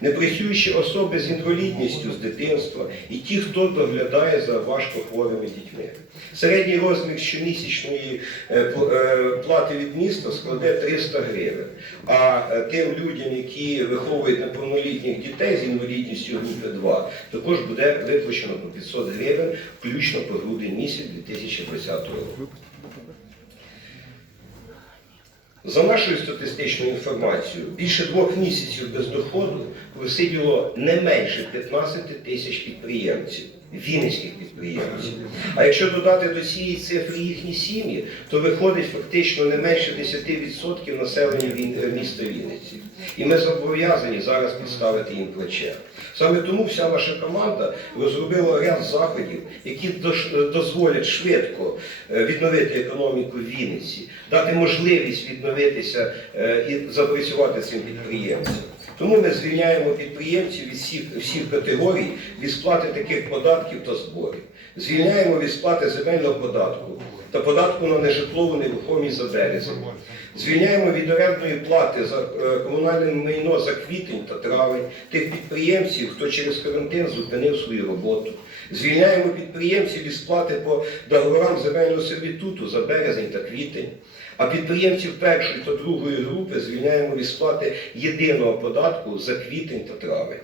Непрацюючі особи з інвалідністю з дитинства і ті, хто доглядає за важкохворими дітьми. Середній розмір щомісячної плати від міста складе 300 гривень, а тим людям, які виховують неповнолітніх дітей з інвалідністю групи 2, також буде виплачено по 500 гривень, включно по грудень місяць 2020 року. За нашою статистичною інформацією, більше 2 місяців без доходу висиділо не менше 15 тисяч підприємців, вінницьких підприємців. А якщо додати до цієї цифри їхні сім'ї, то виходить фактично не менше 10% населення міста Вінниці. І ми зобов'язані зараз підставити їм плече. Саме тому вся наша команда розробила ряд заходів, які дозволять швидко відновити економіку в Вінниці, дати можливість відновитися і запрацювати цим підприємцям. Тому ми звільняємо підприємців від всіх категорій від сплати таких податків та зборів. Звільняємо від сплати земельного податку та податку на нежитлову нерухомість за березень. Звільняємо від орендної плати за комунальне майно за квітень та травень тих підприємців, хто через карантин зупинив свою роботу. Звільняємо підприємців від сплати по договорам земельного сервітуту за березень та квітень. А підприємців першої та другої групи звільняємо від сплати єдиного податку за квітень та травень.